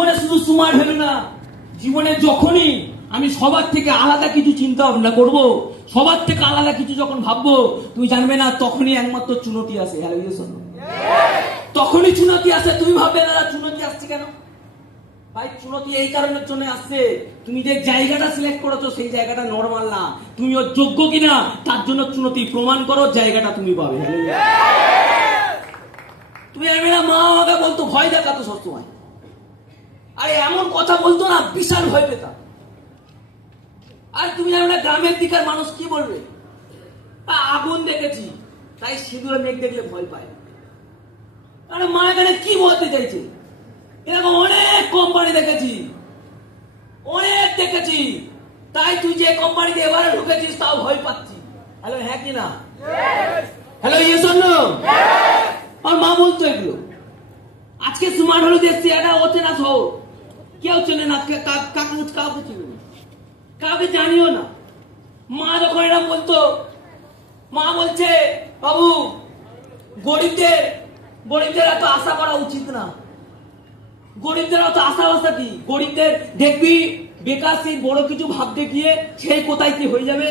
জীবনে শুধু স্মার্ট হবে না, জীবনে যখনই আমি সবার থেকে আলাদা কিছু চিন্তা ভাবনা করবো, সবার থেকে আলাদা কিছু যখন ভাববো, তুমি জানবে না তখনই একমাত্র চুনতি আসে। হ্যালো, তখনই চুনতি আসে। তুমি ভাববে না চুনতি আসছে কেন? ভাই চুনতি এই কারণের জন্য আসছে, তুমি যে জায়গাটা সিলেক্ট করেছো সেই জায়গাটা নরমাল না, তুমি ওর যোগ্য কিনা তার জন্য চুনতি প্রমাণ করো, জায়গাটা তুমি পাবে। তুমি জানবে না, মা আমাকে বলতো ভয় দেখাতো সবসময়, আরে এমন কথা বলতো না, বিশাল ভয় পেতাম। আর তুমি জানো না গ্রামের দিকের মানুষ কি বলবে, আগুন দেখেছি তাই সিঁদুরে মেঘ দেখলে ভয় পায়। আরে মা এখানে কি বলতে চাইছে? এরকম অনেক কোম্পানি দেখেছি, অনেক দেখেছি, তাই তুই যে কোম্পানিতে এবারে ঢুকেছিস তাও ভয় পাচ্ছি। হ্যালো, হ্যাঁ কি না? Hello, yes or no? আর মা বলতো এগুলো। আজকে স্মার্ট হলো দেখছি এটা অচেনা শহর, কেউ চেনে না, কাউকে চিনি না, কাউকে জানিও না। মা যখন এরকম বলতো, মা বলছে বাবু গরিবদের এত আশা করা উচিত না। গরিবদের অত আশা বাসা কি? গরিবদের দেখবি বেকার সেই বড় কিছু ভাবতে গিয়ে সেই কোথায় কি হয়ে যাবে,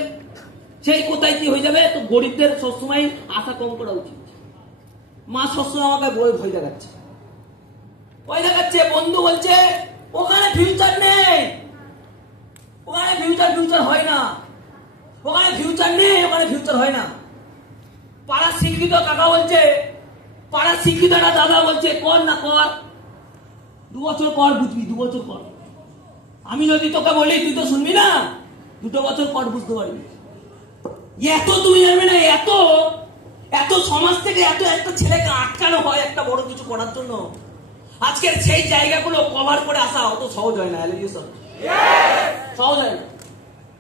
সেই কোথায় কি হয়ে যাবে। তো গরিবদের সবসময় আশা কম করা উচিত। মা সবসময় আমাকে ভয় দেখাচ্ছে, ভয় দেখাচ্ছে। বন্ধু বলছে ওখানে ফিউচার নেই, ওখানে ফিউচার হয় না, ওখানে ফিউচার নেই, ওখানে ফিউচার হয় না। পাড়ার শিক্ষিত কাকা বলছে, পাড়ার শিক্ষিত একটা দাদা বলছে কর না কর, 2 বছর কর, বুঝবি 2 বছর কর। আমি যদি তোকে বলি তুই তো শুনবি না, 2 বছর কর বুঝতে পারবি। এত তুমি জানবে না, এত সমাজ থেকে এত একটা ছেলেকে আটকানো হয় একটা বড় কিছু করার জন্য। আজকের সেই জায়গাগুলো কভার করে আসা অত সহজ হয় না, সহজ হয় না।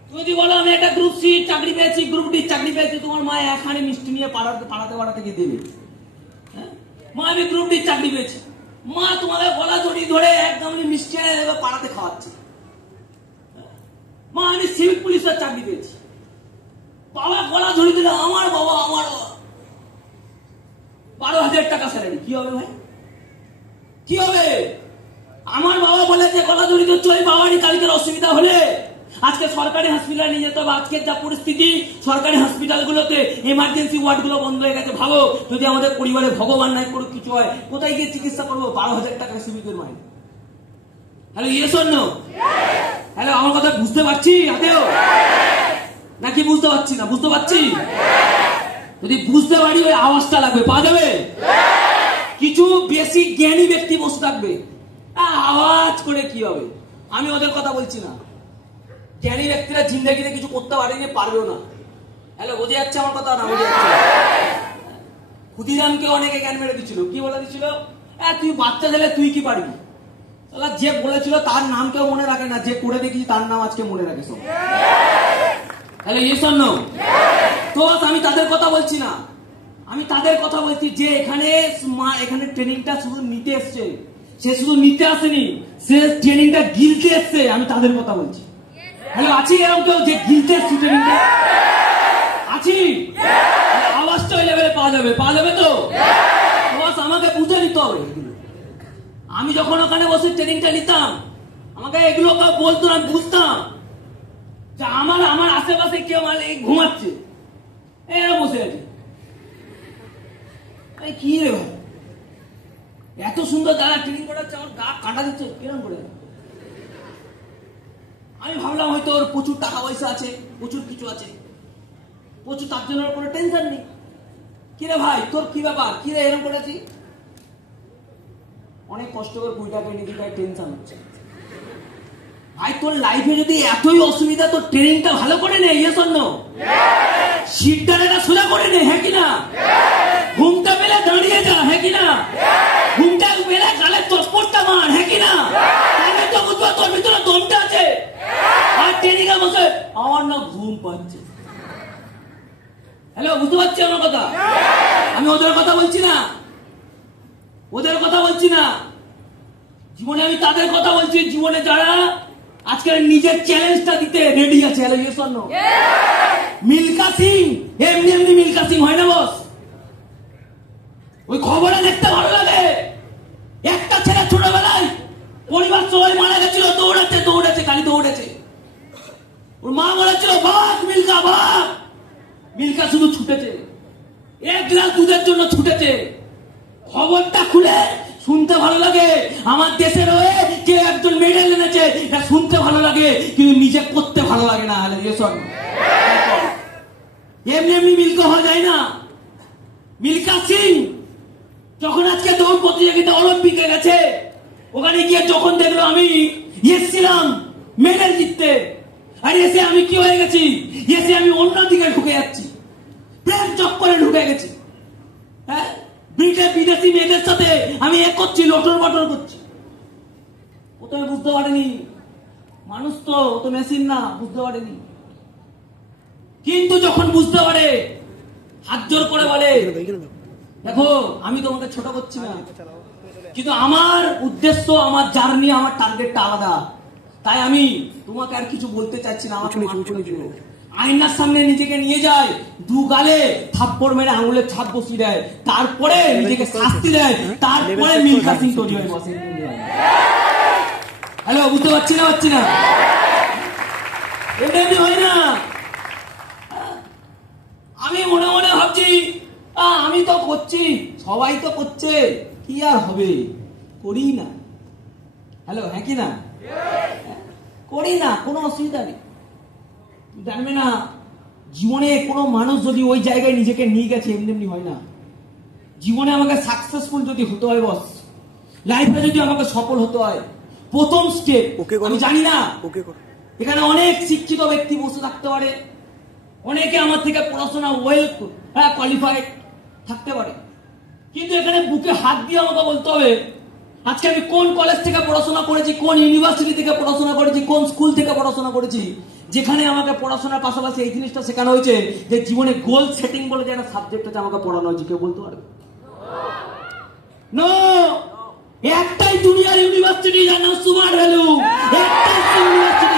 তুমি যদি বলো আমি একটা গ্রুপ সি চাকরি পেয়েছি, গ্রুপ ডি চাকরি পেয়েছি, তোমার মা একখানে মিষ্টি নিয়ে পাড়াতে গিয়ে দেবে। মা আমি গ্রুপ ডি চাকরি পেয়েছি, মা তোমাদের গলা জড়ি ধরে একদম মিষ্টি এনে পাড়াতে খাওয়াচ্ছে। মা আমি সিভিক পুলিশের চাকরি পেয়েছি, বাবা গলা ধরে দিলে আমার বাবা 12,000 টাকা স্যালারি। কি হবে ভাই, কি হবে? আমার বাবা বলে যে গলা জড়ি ধরছে, ওই বাবারই কালকের অসুবিধা হলে আজকে সরকারি হসপিটালে নিয়ে যেতে হবে। আজকের যা পরিস্থিতি, সরকারি হসপিটালগুলোতে এমার্জেন্সি ওয়ার্ড গুলো বন্ধ হয়ে গেছে। ভাবো যদি আমাদের পরিবারে ভগবান নাই করুক কিছু হয়, কোথায় গিয়ে চিকিৎসা করবো? 12,000 টাকা সিভিকের মাইনে। Hello, yes or no? Hello, আমার কথা বুঝতে পারছি হাতেও নাকি বুঝতে পারছি না? বুঝতে পারছি। যদি বুঝতে পারি ওই আওয়াজটা লাগবে, পাওয়া যাবে। কিছু বেশি জ্ঞানী ব্যক্তি বসে থাকবে, আওয়াজ করে কি হবে? আমি ওদের কথা বলছি না। জ্ঞানী ব্যক্তিরা জিন্দেগিতে কিছু করতে পারেনি, পারবেও না। হ্যালো, বোঝা যাচ্ছে আমার কথা না? বোঝা যাচ্ছে। ক্ষুদিরামকে অনেকে জ্ঞান মেরে দিচ্ছিল, কি বলে দিচ্ছিল? তুই বাচ্চা ছেলে, তুই কি পারবি? যে বলেছিল তার নাম কেউ মনে রাখে না, যে করে দেখি তার নাম আজকে মনে রাখে সব। Hello, yes or no? তো আমি তাদের কথা বলছি না, আমি তাদের কথা বলছি যে এখানে ট্রেনিংটা শুধু নিতে এসছে। সে শুধু নিতে আসেনি, সে ট্রেনিংটা গিলতে এসছে। আমি তাদের কথা বলছি। হ্যালো, আছি এরকম কেউ যে গিলতে এসছে ট্রেনিংটা? আছি? আওয়াজটা ওই লেভেলে পাওয়া যাবে তো? আমাকে বুঝে নিতে হবে। আমি যখন ওখানে বসে ট্রেনিংটা নিতাম, আমাকে এগুলো কেউ বলতো না, বুঝতাম যে আমার আশেপাশে কেউ ঘুমাচ্ছে, এরা বসে আছে। কি রে ভাই, এত সুন্দর দাদা ট্রেনিং করাচ্ছে, আমার গা কাটা দিচ্ছে কিরম করে। আমি ভাবলাম হয়তো ওর প্রচুর টাকা পয়সা আছে, প্রচুর কিছু আছে, প্রচুর, তার জন্য কোনো টেনশন নেই। কিরে ভাই তোর কি ব্যাপার, কিরে এরকম করেছি? অনেক কষ্ট করে 20 টাকা এনে দিতে টেনশন হচ্ছে। ভাই তোর লাইফে যদি এতই অসুবিধা, তোর ট্রেনিংটা ভালো করে নে। Yes or no? সিটটা সোজা করে নে, হ্যাঁ কিনা? ঘুমটা পেলে দাঁড়িয়ে যা, হ্যাঁ কিনা? ঘুমটা পেলে গালে চটপটটা মার, হ্যাঁ কিনা? তাহলে তো বুঝবো তোর ভিতরে দমটা আছে। আর ট্রেনিং এ বসে আমার না ঘুম পাচ্ছে। হ্যালো, বুঝতে পারছি আমার কথা? আমি ওদের কথা বলছি না, ওদের কথা বলছি না। জীবনে আমি তাদের কথা বলছি, জীবনে যারা আজকে নিজের চ্যালেঞ্জটা দিতে রেডি আছে। Hello, yes or no? Milkha Singh এমনি মিল্খা সিং হয় না বস। ওই খবরে দেখতে ভালো লাগে, একটা ছেলে ছোটবেলায় পরিবার বাড়ি দৌড়েছে, ওর মা বলেছিল ভাগ মিল্কা ভাগ। মিল্কা শুধু ছুটেছে, 1 গ্লাস দুধের জন্য ছুটেছে। খবরটা খুলে শুনতে ভালো লাগে, আমার দেশের হয়ে কে একজন মেডেল এনেছে, এটা শুনতে ভালো লাগে, কিন্তু নিজে করতে ভালো লাগে না। এমনি এমনি মিল্কা হওয়া যায় না। মিল্কা সিং যখন আজকে দৌড় প্রতিযোগিতা অলিম্পিকে গেছে, ওখানে গিয়ে যখন দেখলো আমি এসেছিলাম মেডেল জিততে, আর এসে আমি কি হয়ে গেছি, এসে আমি অন্যদিকে ঢুকে যাচ্ছি, প্রেম চক্করে ঢুকে গেছি। হ্যাঁ, বিদেশি মেয়েদের সাথে আমি এক করছি, লটর বটর করছি। ও তো বুঝতে পারেনি, মানুষ তো, ও তো মেশিন না, বুঝতে পারেনি। কিন্তু যখন বুঝতে পারে, হাত জোর করে বলে দেখো আমি তোমাকে ছোট করছি না, কিন্তু আমার উদ্দেশ্য, আমার জার্নি, আমার টার্গেটটা আলাদা। তাই আমি তোমাকে আর কিছু বলতে চাচ্ছি না। আমার আয়নার সামনে নিজেকে নিয়ে যায়, 2 গালে থাপ্পড় মেরে আঙুলের ছাপ বসিয়ে দেয়, তারপরে নিজেকে শাস্তি দেয়, তারপরে মিল্খা সিং তৈরি হয়ে বসে। হ্যালো, বুঝতে পারছি না? এটা এমনি হয় না। আমি মনে মনে ভাবছি আমি তো করছি, সবাই তো করছে, কি আর হবে, করি না। হ্যালো, হ্যাঁ কি না, করি না, কোনো অসুবিধা নেই। জানবে না, জীবনে কোনো মানুষ যদি ওই জায়গায় নিজেকে নিয়ে গেছে, এমনি এমনি হয় না। জীবনে আমাকে সাকসেসফুল যদি হতে হয় বস, লাইফে যদি আমাকে সফল হতে হয়, প্রথম স্টেপ আমি জানি না। এখানে অনেক শিক্ষিত ব্যক্তি বসে থাকতে পারে, অনেকে আমার থেকে পড়াশোনা ওয়েল কোয়ালিফাইড থাকতে পারে, কিন্তু এখানে বুকে হাত দিয়ে আমাকে বলতে হবে আজকে আমি কোন কলেজ থেকে পড়াশোনা করেছি, কোন ইউনিভার্সিটি থেকে পড়াশোনা করেছি, কোন স্কুল থেকে পড়াশোনা করেছি, যেখানে আমাকে পড়াশোনার পাশাপাশি এই জিনিসটা শেখানো হয়েছে যে জীবনে গোল সেটিং বলে যে একটা সাবজেক্ট আছে আমাকে পড়ানো হয়েছে। কেউ বলতে পারবে? নো, একটাই দুনিয়ার ইউনিভার্সিটি, যার নাম স্মার্ট ভ্যালু। একটাই ইউনিভার্সিটি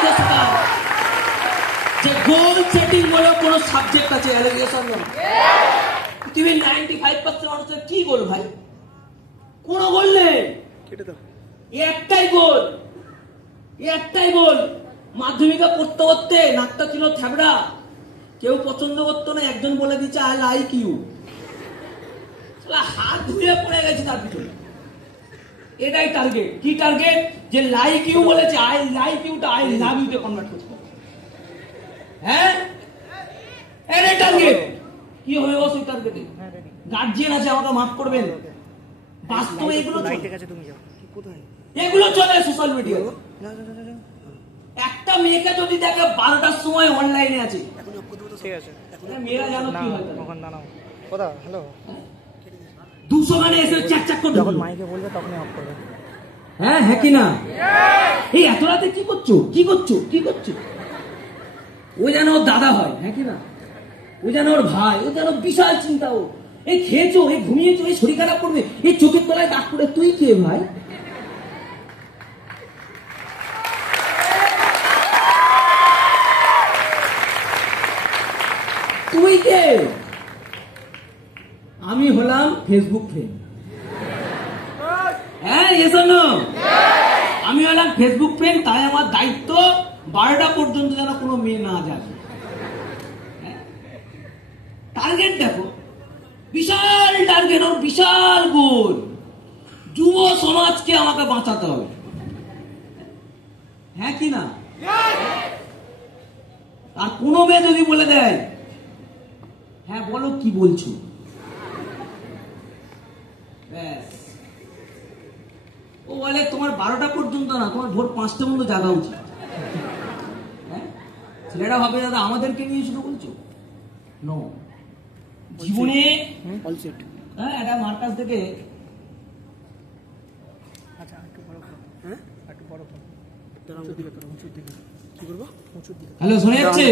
যে গোল সেটিং বলে কোন সাবজেক্ট আছে। পৃথিবীর 95% মানুষের কি গোল ভাই? কোন গোল নেই, একটাই গোল। মাধ্যমিকে পড়তে পড়তে নাকটা ছিল থ্যাবড়া, কেউ পছন্দ করতো না, একজন বলে দিচ্ছে আই লাইক ইউ, হাত ধুয়ে পড়ে গেছে তার পিছনে। এটাই টার্গেট। কি টার্গেট? যে লাইক ইউ বলেছে, আই লাইক ইউটা আই লাভ ইউতে কনভার্ট করতে হবে। হ্যাঁ, এটাই টার্গেট। কি হবে বস ওই টার্গেটে? গার্জিয়ান আছে, আমাকে মাফ করবেন, বাস্তবে এগুলো চলে সোশ্যাল মিডিয়ায়। একটা মেয়েকে যদি দেখে 12টার সময় অনলাইনে আছে, মেয়েরা জানো কি হয়, 200 গানে এসে চ্যাক করে যখন মাইকে বলবে তখনই অফ করবে। হ্যাঁ, হ্যাঁ কি না? এই এত রাতে কি করছো? ও যেন ওর দাদা হয়, হ্যাঁ কি না? ও যেন ওর ভাই, ও যেন বিশাল চিন্তা। ও এই খেয়েছো, এই ঘুমিয়েছো, এই শরীর খারাপ করবে, এই চোখের তলায় দাগ করে, তুই কে ভাই? তুই কে? আমি হলাম ফেসবুক ফ্রেন্ড। হ্যাঁ, আমি হলাম ফেসবুক ফ্রেন্ড। তাই আমার দায়িত্ব 12টা পর্যন্ত যেন কোনো মেয়ে না যায়। টার্গেট দেখো, বিশাল টার্গেট, ওর বিশাল গোল। যুব সমাজকে আমাকে বাঁচাতে হবে, হ্যাঁ কি না? আর কোনো মেয়ে যদি বলে দেয় হ্যাঁ বলো কি বলছো, ও বলে তোমার 12টা পর্যন্ত না, তোমার ভোর 5টা পর্যন্ত জাগা উচিত। হ্যাঁ, ছেলেরা ভাবে দাদা আমাদেরকে নিয়ে শুধু বলছো। নো, জীবনে হ্যাঁ এটা মার কাছ থেকে হ্যালো শুনে যাচ্ছে?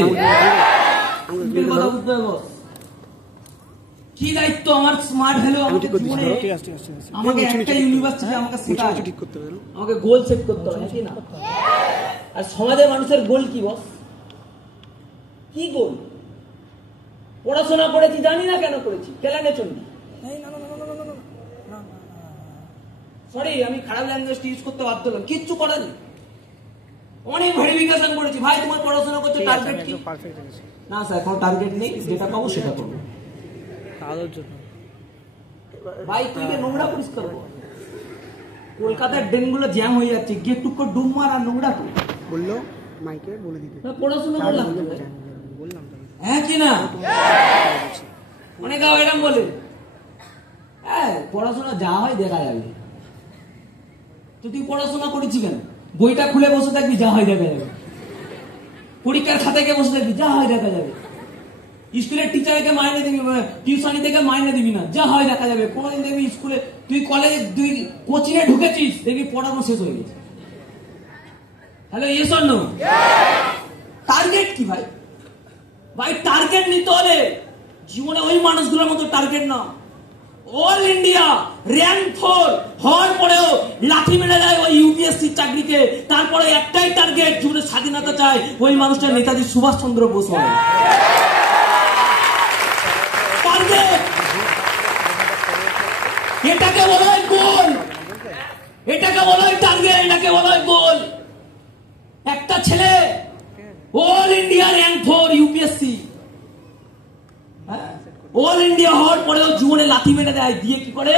কি দায়িত্ব আমার স্মার্ট ভ্যালু? আমাকে একটা ইউনিভার্সিটি আমাকে শেখায়, আমাকে গোল সেট করতে হবে, নাকি না? আর সমাজের মানুষের গোল কি বস? কি গোল? পড়াশোনা করেছি, জানি না কেন করেছি, কেলানে চন্ডি। সরি, আমি খারাপ ল্যাঙ্গুয়েজ ইউজ করতে বাধ্য হলাম, কিচ্ছু করার নেই। অনেক ভেরিফিকেশন করেছি, ভাই তোমার পড়াশোনা করছো, টার্গেট কি? না স্যার কোনো টার্গেট নেই, যেটা পাবো সেটা করবো। ভাই তুই নোংরা পরিষ্কার কর, কলকাতার ড্রেন গুলো জ্যাম হয়ে যাচ্ছে, গিয়ে টুক করে ডুব মার আর নোংরা কর। বললো মাইকে বলে দিতে পড়াশোনা করলাম বললাম, হ্যাঁ কি না? অনেকে এরকম বলে, হ্যাঁ পড়াশোনা যা হয় দেখা যাবে। তো তুই পড়াশোনা করেছি কেন? বইটা খুলে বসে থাকবি, যা হয় দেখা যাবে। পরীক্ষার খাতায় গিয়ে বসে থাকবি, যা হয় দেখা যাবে। স্কুলের টিচারকে মাইনে দিবি, টিউশনি থেকে মাইনে দিবি না, যা হয় দেখা যাবে। কোনোদিন দেখবি স্কুলে, তুই কলেজে, তুই কোচিং এ ঢুকেছিস, দেখবি পড়ানো শেষ হয়ে গেছে। Hello, yes or no? Target কি ভাই? ভাই টার্গেট নিতে হলে জীবনে ওই মানুষগুলোর মতো টার্গেট না। অল ইন্ডিয়া র্যাঙ্ক 4 হওয়ার পরেও লাঠি মেরে দেয় ওই ইউপিএসসি চাকরিকে, তারপরে একটাই টার্গেট, জীবনে স্বাধীনতা চায়, ওই মানুষটা নেতাজি সুভাষ চন্দ্র বোস হয়। টার্গেট, এটাকে বলা হয় গোল, এটাকে বলা হয় টার্গেট, এটাকে বলা হয় গোল। একটা ছেলে all India rank 4 UPSC, all India হওয়ার পরেও জীবনে লাথি মেরে দেয়, দিয়ে কি করে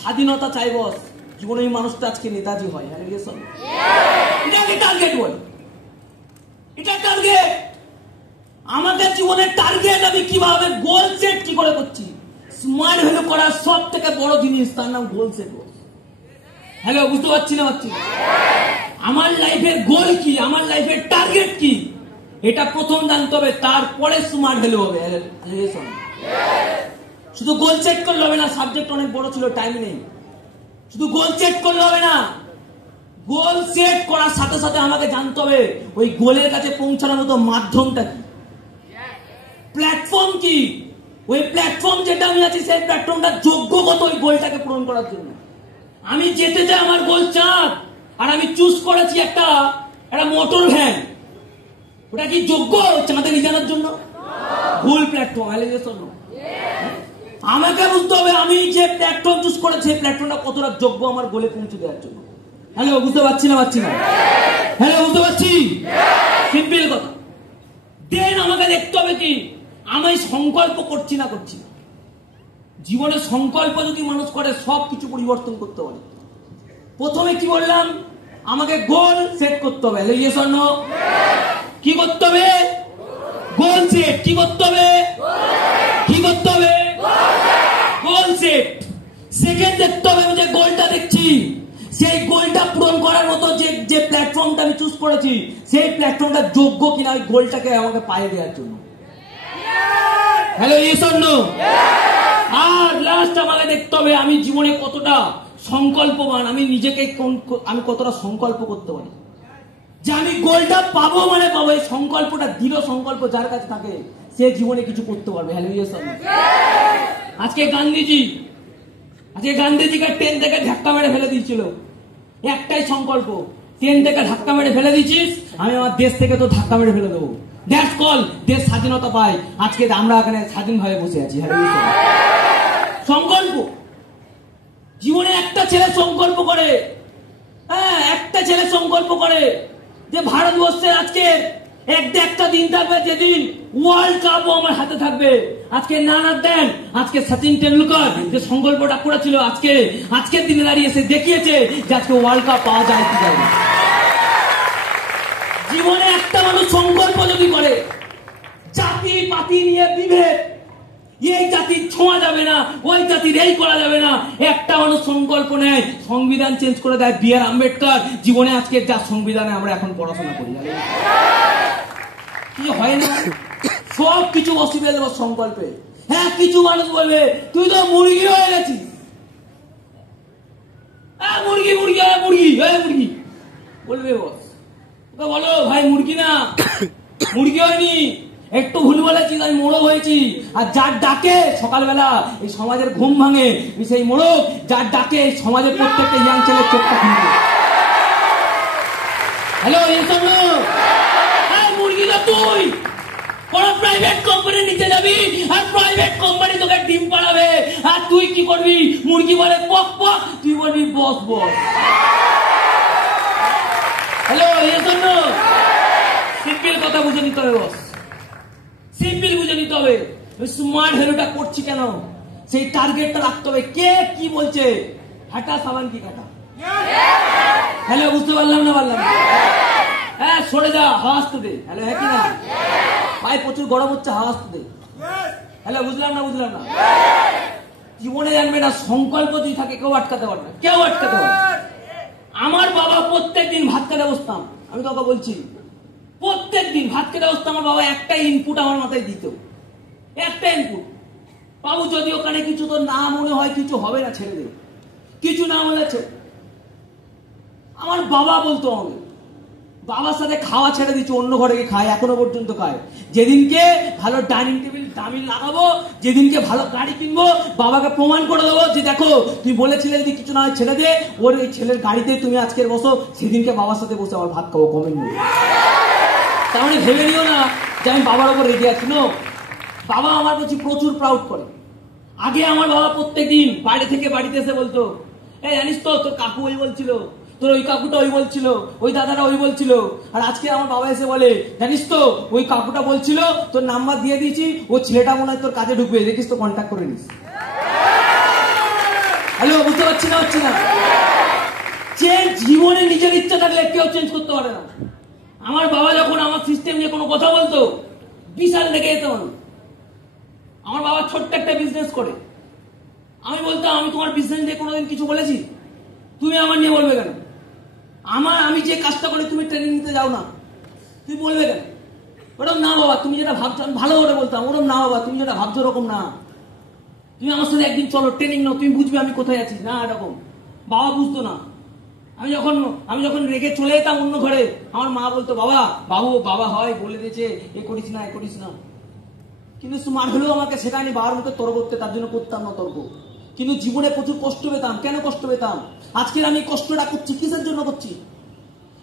স্বাধীনতা চাই বস, জীবনে এই মানুষটা আজকে নেতাজি হয়। এটাকে টার্গেট বল, এটা টার্গেট। আমাদের জীবনের টার্গেট আমি কিভাবে গোল সেট কি করে করছি, স্মার্ট ভ্যালু করার সব থেকে বড় জিনিস, তার নাম গোল সেট। হ্যালো, বুঝতে পারছি না? পারছি। আমার লাইফের গোল কি, আমার লাইফের টার্গেট কি, এটা প্রথম জানতে হবে, তারপরে স্মার্ট ভ্যালু হবে। শুধু গোল সেট করলে হবে না, সাবজেক্ট অনেক বড় ছিল, টাইম নেই। শুধু গোল সেট করলে হবে না, গোল সেট করার সাথে সাথে আমাকে জানতে হবে ওই গোলের কাছে পৌঁছানোর মতো মাধ্যমটা কি, প্ল্যাটফর্ম কি। ওই প্ল্যাটফর্ম যেটা আমি আছি, সেই প্ল্যাটফর্মটা যোগ্য কত ওই গোলটাকে পূরণ করার জন্য। আমি যেতে চাই আমার গোল চাঁদ, আর আমি চুজ করেছি একটা মোটর ভ্যান, ওটা কি যোগ্য চাঁদে নিয়ে যাওয়ার জন্য? ভুল প্ল্যাটফর্ম। আমাকে বুঝতে হবে আমি যে প্ল্যাটফর্ম চুজ করেছি, সেই প্ল্যাটফর্মটা কতটা যোগ্য আমার গোলে পৌঁছে দেওয়ার জন্য। হ্যালো, বুঝতে পারছি না? পারছি না? হ্যালো, বুঝতে পারছি? সিম্পল কথা। দেন আমাকে দেখতে হবে কি আমি সংকল্প করছি না করছি না। জীবনে সংকল্প যদি মানুষ করে, সব কিছু পরিবর্তন করতে পারে। প্রথমে কি বললাম, আমাকে গোল সেট করতে হবে। Yes or no? কি করতে হবে? Goal set. কি করতে হবে? কি করতে হবে? Goal set. সেকেন্ড দেখতে হবে আমি যে গোলটা দেখছি, সেই গোলটা পূরণ করার মতো যে প্ল্যাটফর্মটা আমি চুজ করেছি, সেই প্ল্যাটফর্মটা যোগ্য কিনা ওই গোলটাকে আমাকে পায়ে দেওয়ার জন্য। Hello, yes or no? আর লাস্ট আমাকে দেখতে হবে আমি জীবনে কতটা সংকল্পবান, আমি নিজেকে আমি কতটা সংকল্প করতে পারি যে আমি গোলটা পাবো, মানে পাবো। এই সংকল্পটা, দৃঢ় সংকল্প যার কাছে থাকে, সে জীবনে কিছু করতে পারবে। Hello, yes or no? আজকে গান্ধীজিকে ট্রেন থেকে ধাক্কা মেরে ফেলে দিয়েছিল, একটাই সংকল্প, ট্রেন থেকে ধাক্কা মেরে ফেলে দিয়েছিস, আমি আমার দেশ থেকে তো ধাক্কা মেরে ফেলে দেবো। দ্যাটস কল, দেশ স্বাধীনতা পায়, আজকে আমরা এখানে স্বাধীনভাবে বসে আছি। হ্যালো, সংকল্প। জীবনে একটা ছেলে সংকল্প করে, হ্যাঁ একটা ছেলে সংকল্প করে যে ভারতবর্ষের আজকে একটা দিন থাকবে যেদিন ওয়ার্ল্ড কাপও আমার হাতে থাকবে। আজকে দেন, আজকে সচিন টেন্ডুলকার যে সংকল্পটা করেছিল, আজকের দিনে দাঁড়িয়ে সে দেখিয়েছে যে আজকে ওয়ার্ল্ড কাপ পাওয়া যায় কি যায় না। জীবনে একটা মানুষ সংকল্প যদি করে, জাতি পাতি নিয়ে বিভেদ, এই জাতির ছোঁয়া যাবে না, ওই জাতির এই করা যাবে না, একটা মানুষ সংকল্প নেয়, সংবিধান চেঞ্জ করে দেয়। বি.আর. আম্বেদকর জীবনে আজকে যা সংবিধানে আমরা এখন পড়াশোনা করি, কি হয় না, সব কিছু অসুবিধা দেবো সংকল্পে। হ্যাঁ, কিছু মানুষ বলবে তুই তো মুরগি হয়ে গেছিস, মুরগি মুরগি মুরগি মুরগি বলবে বস, বলো ভাই মুরগি না, মুরগি হয়নি, একটু ভুল বলেছিস, আমি মোড়ক হয়েছি। আর যার ডাকে সকালবেলা এই সমাজের ঘুম ভাঙে, সেই মোড়ক, যার ডাকে সমাজের প্রত্যেকটা ইয়াং ছেলের চোখটা খুলবে। হ্যালো, মুরগি না তুই কোন প্রাইভেট কোম্পানি নিতে যাবি, আর প্রাইভেট কোম্পানি তোকে ডিম পাড়াবে, আর তুই কি করবি? মুরগি বলে পক পক, তুই বলবি বস বস। হ্যালো, কথা বুঝে নিতে হবে বস, সিম্পল বুঝে নিতে হবে। স্মার্ট ভ্যালুটা করছি কেন, সেই টার্গেটটা রাখতে হবে। কে কি বলছে, হাঁটা সাবান কি কাটা। হ্যালো, বুঝতে পারলাম না পারলাম? হ্যাঁ, সরে যা, হাওয়া আসতে দে। হ্যালো, হ্যাঁ কি না? ভাই প্রচুর গরম হচ্ছে, হাওয়া আসতে দে। হ্যালো, বুঝলাম না বুঝলাম না? জীবনে জানবে না, সংকল্প যদি থাকে কেউ আটকাতে পারবে না, কেউ আটকাতে পারবে না। আমার বাবা প্রত্যেকদিন ভাত খেতে বসতাম, আমি কাউকে বলছি, প্রত্যেকদিন ভাত খেতে বসতাম। আমার বাবা একটা ইনপুট আমার মাথায় দিত, একটা ইনপুট, বাবু যদি ওখানে কিছু তো না মনে হয়, কিছু হবে না, ছেড়ে দেবে, কিছু না হলেছে। আমার বাবা বলতো আমাকে, বাবার সাথে খাওয়া ছেড়ে দিচ্ছি, অন্য ঘরে গিয়ে খায়, এখনো পর্যন্ত খায়। যেদিনকে ভালো ডাইনিং টেবিল দামি লাগাবো, যেদিনকে ভালো গাড়ি কিনবো, বাবাকে প্রমাণ করে দেবো যে দেখো তুই বলেছিলে যদি কিছু না হয় ছেড়ে দে, ওর ওই ছেলের গাড়িতে তুমি আজকের বসো, সেদিনকে বাবার সাথে বসে আমার ভাত খাবো, কমেন্ট নেই। তার মানে ভেবে নিও না যে আমি বাবার ওপর রেগে আছি। নো, বাবা আমার কাছে প্রচুর প্রাউড করে। আগে আমার বাবা প্রত্যেকদিন বাইরে থেকে বাড়িতে এসে বলতো, এই জানিস তো তোর কাকু ওই বলছিল, তোর ওই কাকুটা ওই বলছিল, ওই দাদাটা ওই বলছিল। আর আজকে আমার বাবা এসে বলে, জানিস তো ওই কাকুটা বলছিল, তোর নাম্বার দিয়ে দিয়েছি, ও ছেলেটা মনে হয় তোর কাজে ঢুকবে, দেখিস তো কন্ট্যাক্ট করে নিস। হ্যালো, বুঝতে পারছি না হচ্ছে না? চেঞ্জ জীবনে নিজের ইচ্ছা থাকলে কেউ চেঞ্জ করতে পারে না। আমার বাবা যখন আমার সিস্টেম নিয়ে কোনো কথা বলতো, বিশাল লেগে যেত। আমার বাবা ছোট্ট একটা বিজনেস করে, আমি বলতাম আমি তোমার বিজনেস নিয়ে কোনোদিন কিছু বলেছি? তুমি আমার নিয়ে বলবে কেন? আমি যে কাজটা করি তুমি ট্রেনিং নিতে যাও না, তুমি বলবে কেন? ওরকম না বাবা, তুমি যেটা ভাবছো, আমি ভালো করে বলতাম, ওরকম না বাবা, তুমি যেটা ভাবছো ওরকম না, তুমি আমার সাথে একদিন চলো ট্রেনিং নাও, তুমি বুঝবে আমি কোথায় আছি। না, এরকম বাবা বুঝতো না। আমি যখন রেগে চলে যেতাম অন্য ঘরে, আমার মা বলতো, বাবা হয় বলে দিয়েছে, এ করিস না, এ করিস না। কিন্তু স্মার্ট হলেও আমাকে শেখায়নি বাবার মতো তর্ক করতে, তার জন্য করতাম না তর্ক। কিন্তু জীবনে প্রচুর কষ্ট পেতাম। কেন কষ্ট পেতাম? আজকে আমি কষ্টটা করছি কিসের জন্য করছি?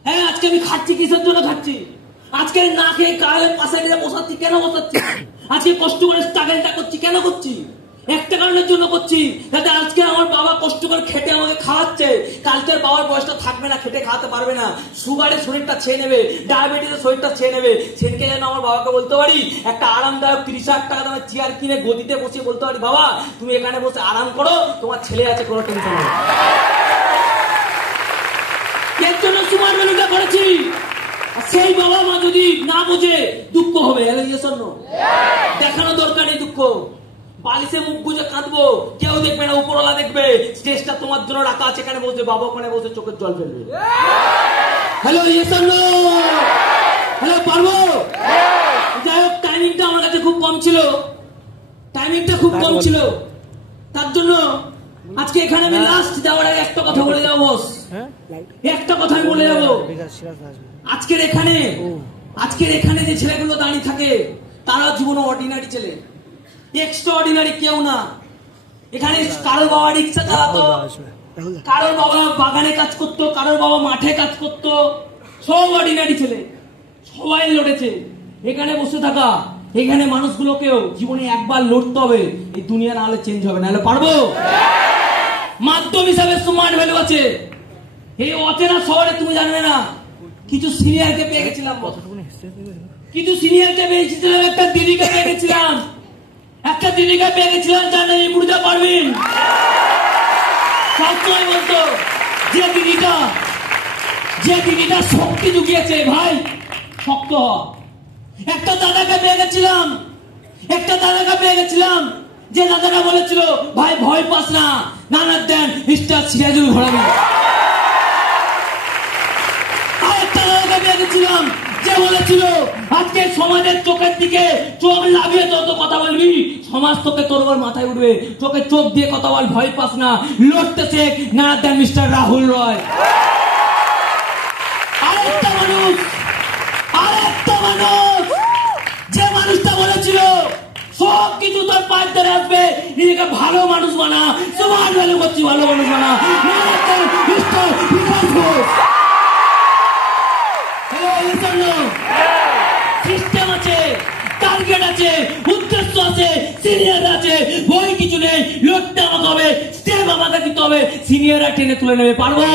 হ্যাঁ, আজকে আমি খাচ্ছি কিসের জন্য খাচ্ছি? আজকে না খেয়ে কারের পাশে গিয়ে বসাচ্ছি, কেন বসাচ্ছি? আজকে কষ্ট করে স্ট্রাগলটা করছি, কেন করছি? একটা কারণের জন্য করছি, যাতে আজকে আমার বাবা কষ্ট করে খেটে আমাকে খাওয়াচ্ছে, কালকে বাবার বয়সটা থাকবে না, খেটে খাওয়াতে পারবে না, সুগারের শরীরটা ছেয়ে নেবে, ডায়াবেটিসের শরীরটা ছেয়ে নেবে। সেদিকে যেন আমার বাবাকে বলতে পারি, একটা আরামদায়ক 30,000 টাকা দামের চেয়ার কিনে গদিতে বসে বলতে পারি, বাবা তুমি এখানে বসে আরাম করো, তোমার ছেলে আছে, কোনো টেনশন নেই। এর জন্য স্মার্ট ভ্যালুটা করেছি। সেই বাবা মা যদি না বোঝে, দুঃখ হবে। দেখানো দরকার নেই দুঃখ, বালিশে মুখ গুজে কাঁদবো, কেউ দেখবে না, উপরওয়ালা দেখবে। স্টেজটা তোমার জন্য রাখা আছে, এখানে বসে বাবা ওখানে বসে চোখের জল ফেলবে। হ্যালো, হ্যালো, পারবো? যাই হোক, টাইমিংটা আমার কাছে খুব কম ছিল, তার জন্য আজকে এখানে আমি লাস্ট যাওয়ার আগে একটা কথা বলে যাবো বস, একটা কথা আমি বলে যাবো। আজকের এখানে যে ছেলেগুলো দাঁড়িয়ে থাকে, তারা জীবনে অর্ডিনারি ছেলে, এক্সট্রা অর্ডিনারি কেউ না। এখানে কারোর বাবা রিক্সা চালাতো, কারোর বাবা বাগানে কাজ করতো, কারোর বাবা মাঠে কাজ করতো, সব অর্ডিনারি ছেলে, সবাই লড়েছে। এখানে বসে থাকা এখানে মানুষগুলোকেও জীবনে একবার লড়তে হবে, এই দুনিয়া না হলে চেঞ্জ হবে না। হলে পারবো? মাধ্যম হিসাবে স্মার্ট ভ্যালু আছে। এই অচেনা শহরে তুমি জানবে না, কিছু সিনিয়রকে পেয়ে গেছিলাম, একটা দিদিকে পেয়ে গেছিলাম, জানে এই বুড়িটা পারবেন। সবসময় বলতো যে দিদিটা শক্তি জুগিয়েছে, ভাই শক্ত হ। একটা দাদাকে পেয়ে গেছিলাম, যে দাদাটা বলেছিল, ভাই ভয় পাস না, নানার দেন মিস্টার সিরাজুল ঘোরাবি। আরেকটা দাদাকে পেয়ে গেছিলাম, যে বলেছিল, আজকে সমাজের চোখের দিকে চোখ লাগিয়ে যত কথা বলবি, সমাজ তোকে তোর ওপর মাথায় উঠবে। চোখে চোখ দিয়ে কথা বল, ভয় পাস না, লড়তে শেখ, নানার দেন মিস্টার রাহুল রয়। আরেকটা মানুষ, যে মানুষটা বলেছিল, সব কিছু তোর পায়ের ধরে আসবে, নিজেকে ভালো মানুষ বানা, স্মার্ট ভ্যালু করছি, ভালো মানুষ বানা। সিস্টেম আছে, টার্গেট আছে, উদ্দেশ্য আছে, সিনিয়র আছে, বই কিছু নেই, লড়তে আমাকে হবে, স্টেপ আমাকে দিতে হবে, সিনিয়ররা টেনে তুলে নেবে। পারবো?